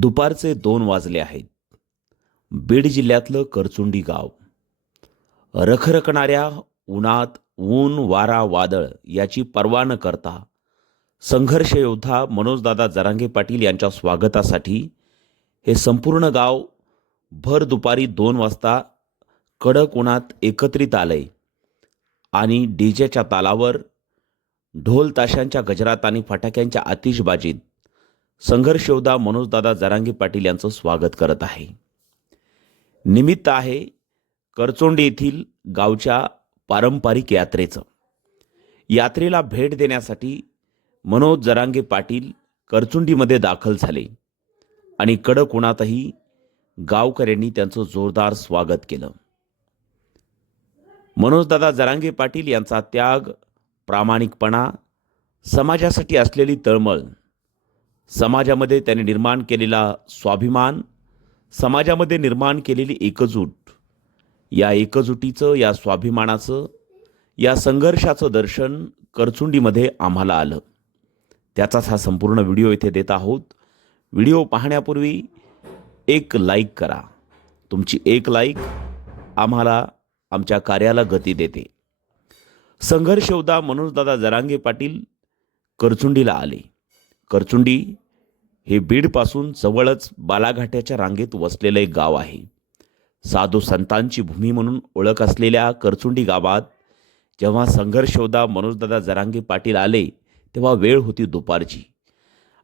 दुपारचे दोन वाजले आहेत. बीड जिल्ह्यातलं करचुंडी गाव. रखरखणाऱ्या उन्हात ऊन वारा वादळ याची पर्वा न करता संघर्ष योद्धा मनोजदादा जरांगे पाटील यांच्या स्वागतासाठी हे संपूर्ण गाव भर दुपारी दोन वाजता कडक उन्हात एकत्रित आलंय आणि डीजेच्या तालावर ढोल ताशांच्या गजरात आणि फटाक्यांच्या आतिषबाजीत संघर्ष योद्धा मनोजदादा जरांगे पाटील यांचं स्वागत करत आहे. निमित्त आहे करचोंडी येथील गावच्या पारंपरिक यात्रेचं. यात्रेला भेट देण्यासाठी मनोज जरांगे पाटील करचुंडीमध्ये दाखल झाले आणि कडक उन्हातही गावकऱ्यांनी त्यांचं जोरदार स्वागत केलं. मनोजदादा जरांगे पाटील यांचा त्याग प्रामाणिकपणा समाजासाठी असलेली तळमळ समाजामध्ये त्याने निर्माण केलेला स्वाभिमान समाजामध्ये निर्माण केलेली एकजूट. या एकजुटीचं या स्वाभिमानाचं या संघर्षाचं दर्शन करचुंडीमध्ये आम्हाला आलं. त्याचाच हा संपूर्ण व्हिडिओ इथे देत आहोत. व्हिडिओ पाहण्यापूर्वी एक लाईक करा. तुमची एक लाईक आम्हाला आमच्या कार्याला गती देते. संघर्ष मनोजदादा जरांगे पाटील करचुंडीला आले. करचुंडी हे बीडपासून जवळच बालाघाट्याच्या रांगेत वसलेलं एक गाव आहे. साधू संतांची भूमी म्हणून ओळख असलेल्या करचुंडी गावात जेव्हा संघर्षोदा मनोजदादा जरांगे पाटील आले तेव्हा वेळ होती दुपारची.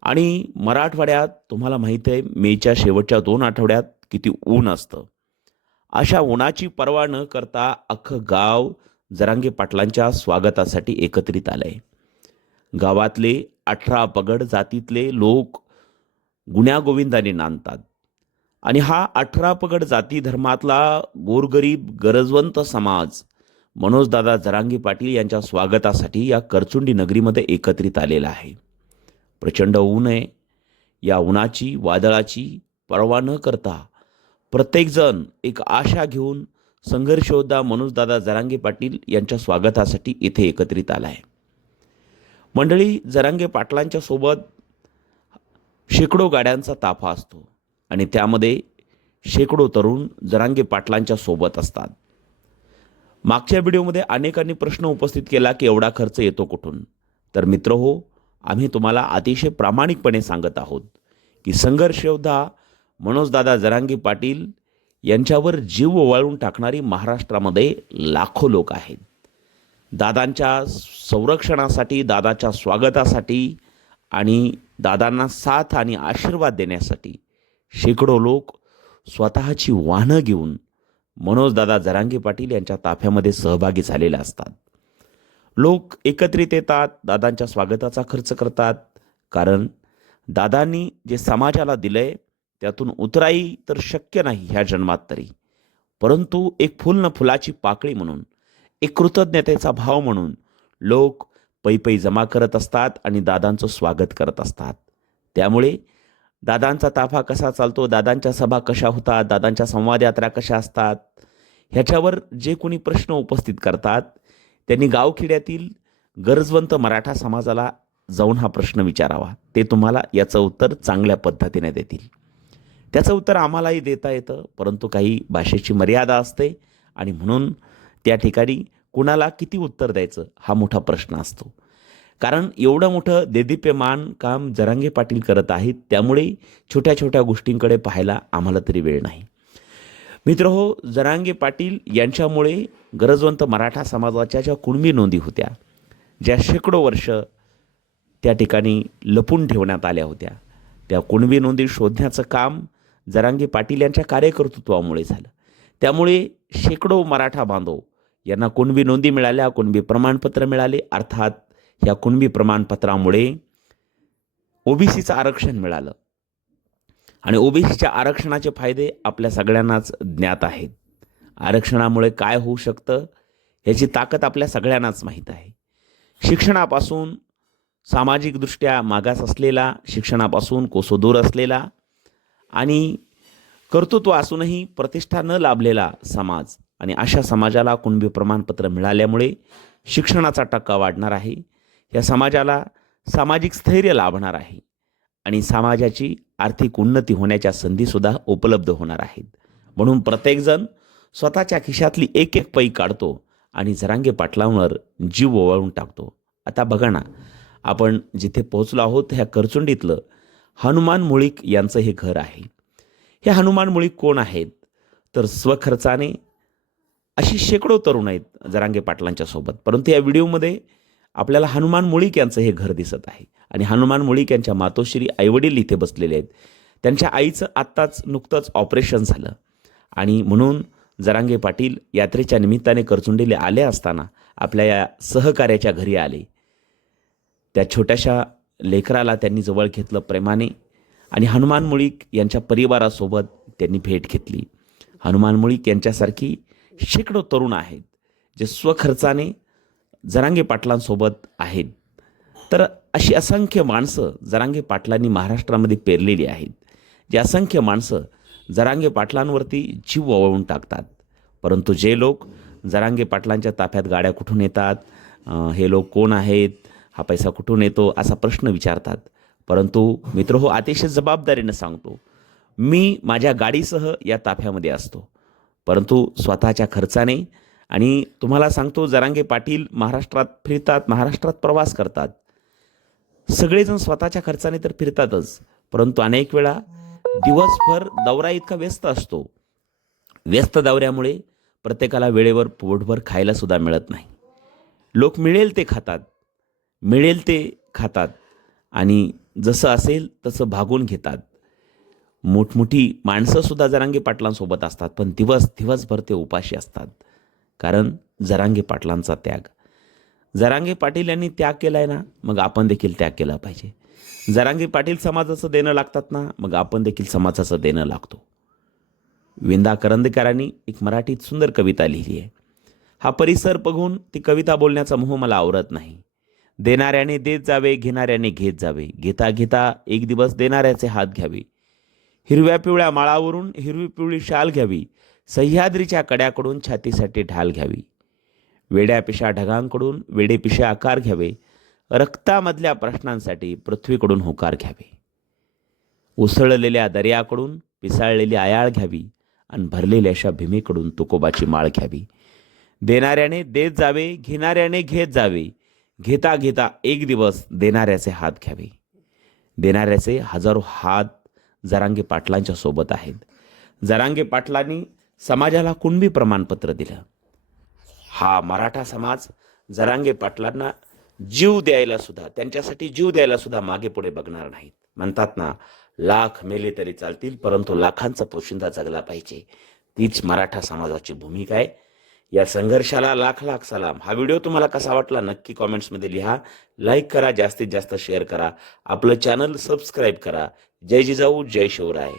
आणि मराठवाड्यात तुम्हाला माहीत आहे मेच्या शेवटच्या दोन आठवड्यात किती ऊन असतं. अशा उन्हाची पर्वा न करता अख्खं गाव जरांगे पाटलांच्या स्वागतासाठी एकत्रित आलं आहे गावातले अठरा पगड जातीतले लोक गुण्यागोविंदाने नांदतात. आणि हा अठरा पगड जाती धर्मातला गोरगरीब गरजवंत समाज मनोजदादा जरांगे पाटील यांच्या स्वागतासाठी या करचुंडी नगरीमध्ये एकत्रित आलेला आहे. प्रचंड ऊन आहे. या उन्हाची वादळाची पर्वा न करता प्रत्येकजण एक आशा घेऊन संघर्षयोद्धा मनोजदादा जरांगे पाटील यांच्या स्वागतासाठी इथे एकत्रित आला आहे. मंडळी जरांगे पाटलांच्या सोबत शेकडो गाड्यांचा ताफा असतो आणि त्यामध्ये शेकडो तरुण जरांगे पाटलांच्या सोबत असतात. मागच्या व्हिडिओमध्ये अनेकांनी प्रश्न उपस्थित केला की एवढा खर्च येतो कुठून? तर मित्र हो आम्ही तुम्हाला अतिशय प्रामाणिकपणे सांगत आहोत की संघर्ष योद्धा मनोजदादा जरांगे पाटील यांच्यावर जीव ओवाळून टाकणारी महाराष्ट्रामध्ये लाखो लोक आहेत. दादांच्या संरक्षणासाठी दादाच्या स्वागतासाठी आणि दादांना साथ आणि आशीर्वाद देण्यासाठी शेकडो लोक स्वतःची वाहनं घेऊन मनोजदादा जरांगे पाटील यांच्या ताफ्यामध्ये सहभागी झालेले असतात. लोक एकत्रित येतात दादांच्या स्वागताचा खर्च करतात कारण दादांनी जे समाजाला दिलंय त्यातून उतराई तर शक्य नाही ह्या जन्मात तरी. परंतु एक फुल न फुलाची पाकळी म्हणून एक कृतज्ञतेचा भाव म्हणून लोक पैपै जमा करत असतात आणि दादांचं स्वागत करत असतात. त्यामुळे दादांचा ताफा कसा चालतो दादांच्या सभा कशा होतात दादांच्या संवाद यात्रा कशा असतात ह्याच्यावर जे कोणी प्रश्न उपस्थित करतात त्यांनी गावखेड्यातील गरजवंत मराठा समाजाला जाऊन हा प्रश्न विचारावा. ते तुम्हाला याचं उत्तर चांगल्या पद्धतीने देतील. त्याचं उत्तर आम्हालाही देता येतं परंतु काही भाषेची मर्यादा असते आणि म्हणून त्या ठिकाणी कुणाला किती उत्तर द्यायचं हा मोठा प्रश्न असतो. कारण एवढं मोठं देदीप्यमान काम जरांगे पाटील करत आहेत त्यामुळे छोट्या छोट्या गोष्टींकडे पाहायला आम्हाला तरी वेळ नाही. मित्र हो जरांगे पाटील यांच्यामुळे गरजवंत मराठा समाजाच्या ज्या कुणबी नोंदी होत्या ज्या शेकडो वर्ष त्या ठिकाणी लपून ठेवण्यात आल्या होत्या त्या कुणबी नोंदी शोधण्याचं काम जरांगे पाटील यांच्या कार्यकर्तृत्वामुळे झालं. त्यामुळे शेकडो मराठा बांधव यांना कुणबी नोंदी मिळाल्या कुणबी प्रमाणपत्र मिळाले. अर्थात या कुणबी प्रमाणपत्रामुळे ओबीसीचं आरक्षण मिळालं. आणि ओबीसीच्या आरक्षणाचे फायदे आपल्या सगळ्यांनाच ज्ञात आहेत. आरक्षणामुळे काय होऊ शकतं याची ताकद आपल्या सगळ्यांनाच माहीत आहे. शिक्षणापासून सामाजिकदृष्ट्या मागास असलेला शिक्षणापासून कोसोदूर असलेला आणि कर्तृत्व असूनही प्रतिष्ठा न लाभलेला समाज आणि अशा समाजाला कुणबी प्रमाणपत्र मिळाल्यामुळे शिक्षणाचा टक्का वाढणार आहे. या समाजाला सामाजिक स्थैर्य लाभणार आहे आणि समाजाची आर्थिक उन्नती होण्याच्या संधीसुद्धा उपलब्ध होणार आहेत. म्हणून प्रत्येकजण स्वतःच्या खिशातली एक एक पै काढतो आणि जरांगे पाटलांवर जीव ओवाळून टाकतो. आता बघा ना आपण जिथे पोहोचलो आहोत ह्या करचुंडीतलं हनुमान मुळीक यांचं हे घर आहे. हे हनुमान मुळीक कोण आहेत? तर स्वखर्चाने अशी शेकडो तरुण आहेत जरांगे पाटलांच्या सोबत. परंतु या व्हिडिओमध्ये आपल्याला हनुमान मुळीक यांचं हे घर दिसत आहे. आणि हनुमान मुळीक यांच्या मातोश्री आईवडील इथे बसलेले आहेत. त्यांच्या आईचं आत्ताच नुकतंच ऑपरेशन झालं. आणि म्हणून जरांगे पाटील यात्रेच्या निमित्ताने करचुंडीले आले असताना आपल्या या सहकार्याच्या घरी आले. त्या छोट्याशा लेकराला त्यांनी जवळ घेतलं प्रेमाने आणि हनुमान मुळीक यांच्या परिवारासोबत त्यांनी भेट घेतली. हनुमान मुळीक यांच्यासारखी शेकडो तरुण आहेत जे स्वखर्चाने जरांगे पाटलांसोबत आहेत. तर अशी असंख्य माणसं जरांगे पाटलांनी महाराष्ट्रामध्ये पेरलेली आहेत. जे असंख्य माणसं जरांगे पाटलांवरती जीव ओवाळून टाकतात. परंतु जे लोक जरांगे पाटलांच्या ताफ्यात गाड्या कुठून येतात हे लोक कोण आहेत हा पैसा कुठून येतो असा प्रश्न विचारतात. परंतु मित्र हो अतिशय जबाबदारीनं सांगतो. मी माझ्या गाडीसह या ताफ्यामध्ये असतो. परंतु स्वतःच्या खर्चाने. आणि तुम्हाला सांगतो जरांगे पाटील महाराष्ट्रात फिरतात महाराष्ट्रात प्रवास करतात. सगळेजण स्वतःच्या खर्चाने तर फिरतातच. परंतु अनेक वेळा दिवसभर दौरा इतका व्यस्त असतो. व्यस्त दौऱ्यामुळे प्रत्येकाला वेळेवर पोटभर खायला सुद्धा मिळत नाही. लोक मिळेल ते खातात. मिळेल ते खातात. आणि जसं असेल तसं भागून घेतात. मोठमोठी माणसंसुद्धा जरांगे पाटलांसोबत असतात पण दिवस दिवसभर ते उपाशी असतात. कारण जरांगे पाटलांचा त्याग. जरांगे पाटील यांनी त्याग केला आहे ना मग आपण देखील त्याग केला पाहिजे. जरांगे पाटील समाजाचं देणं लागतात ना मग आपण देखील समाजाचं देणं लागतो. विंदा करंदकरांनी एक मराठीत सुंदर कविता लिहिली आहे. हा परिसर बघून ती कविता बोलण्याचा मोह मला आवरत नाही. देणाऱ्याने देत जावे घेणाऱ्याने घेत जावे. घेता घेता एक दिवस देणाऱ्याचे हात घ्यावे. हिरव्या पिवळ्या माळावरून हिरवी पिवळी शाल घ्यावी. सह्याद्रीच्या कड्याकडून छातीसाठी ढाल घ्यावी. वेड्यापिशा ढगांकडून वेडेपिशा आकार घ्यावे. रक्तामधल्या प्रश्नांसाठी पृथ्वीकडून होकार घ्यावे. उसळलेल्या दर्याकडून पिसाळलेली आयाळ घ्यावी आणि भरलेल्या अशा भीमेकडून तुकोबाची माळ घ्यावी. देणाऱ्याने देत जावे घेणाऱ्याने घेत जावे. घेता घेता एक दिवस देणाऱ्याचे हात घ्यावे. देणाऱ्याचे हजारो हात जरांगे पाटलांच्या सोबत आहेत. जरांगे पाटलांनी समाजाला कुणबी प्रमाणपत्र दिलं? हा मराठा समाज जरांगे पाटलांना जीव द्यायला सुद्धा त्यांच्यासाठी जीव द्यायला सुद्धा मागे पुढे बघणार नाहीत. म्हणतात ना लाख मेले तरी चालतील परंतु लाखांचा पोशिंदा जगला पाहिजे. तीच मराठा समाजाची भूमिका आहे. या संघर्षाला लाख लाख सलाम. हा व्हिडिओ तुम्हाला कसा वाटला नक्की कॉमेंट्समध्ये लिहा. लाईक करा जास्तीत जास्त शेअर करा. आपलं चॅनल सबस्क्राईब करा. जय जिजाऊ जय शिवराय.